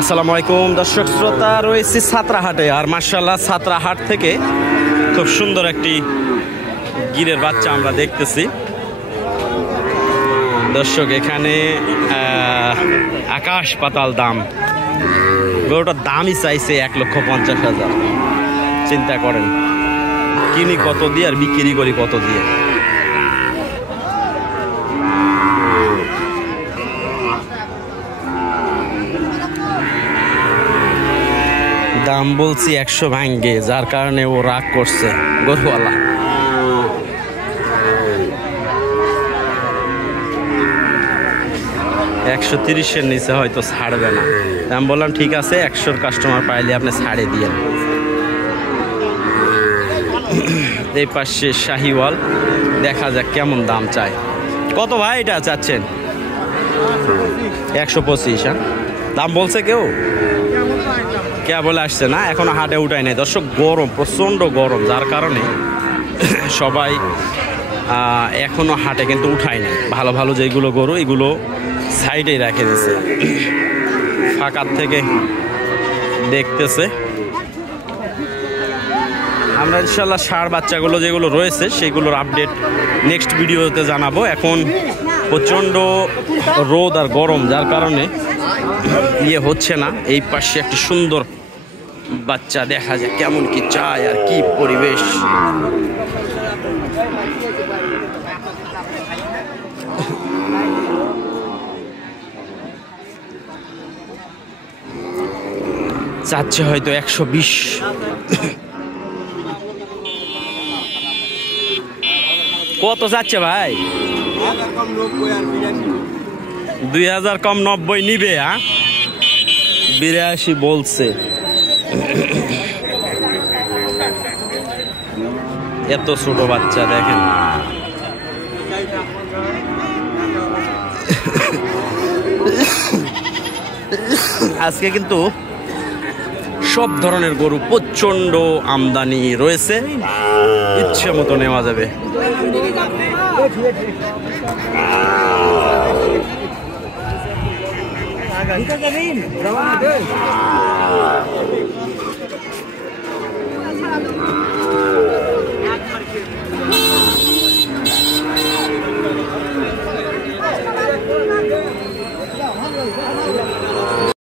আসসালামু আলাইকুম দর্শক শ্রোতা, রয়েছি ছাত্রাহাটে। আর মাশাআল্লাহ ছাত্রাহাট থেকে খুব সুন্দর একটি গিরের বাচ্চা আমরা দেখতেছি। দর্শক এখানে আকাশ পাতাল দাম, গরুটার দামই চাইছে 1,50,000। চিন্তা করেন কিনি কত দিয়ে আর বিক্রি করি কত দিয়ে। দাম বলছি 100 ভাঙ্গে, যার কারণে ও রাগ করছে গরুওয়ালা। $130 নিচে হয়তো ছাড়বে না। আমি বললাম ঠিক আছে, 100 কাস্টমার পাইলে আপনি ছাড়ে দিয়ে। এই পাশে শাহিওয়াল, দেখা যাক কেমন দাম চায়। কত ভাই এটা চাচ্ছেন? 125। হ্যাঁ, দাম বলছে কেউ? কে বলে আসছে না, এখনো হাটে উঠায় নাই। দর্শক গরম, প্রচণ্ড গরম, যার কারণে সবাই এখনো হাটে কিন্তু উঠায় নাই। ভালো ভালো যেগুলো গরু এগুলো সাইডেই রেখে দিছে, ফাঁকার থেকে দেখতেছে। আমরা ইনশাল্লাহ ষাঁড় বাচ্চাগুলো যেগুলো রয়েছে সেগুলোর আপডেট নেক্সট ভিডিওতে জানাবো। এখন প্রচণ্ড রোদ আর গরম, যার কারণে হচ্ছে না। এই পাশে একটি সুন্দর বাচ্চা দেখা যায় কেমন কি চায় আর কি পরিবেশ। চাচ্ছে হয়তো 120। কত চাচ্ছে ভাই? 2000 কম 90 নিবে। হ্যাঁ, 82 বলছে। এত ছোট বাচ্চা দেখেন। আজকে কিন্তু সব ধরনের গরু প্রচন্ড আমদানি রয়েছে, ইচ্ছে মতো নেওয়া যাবে।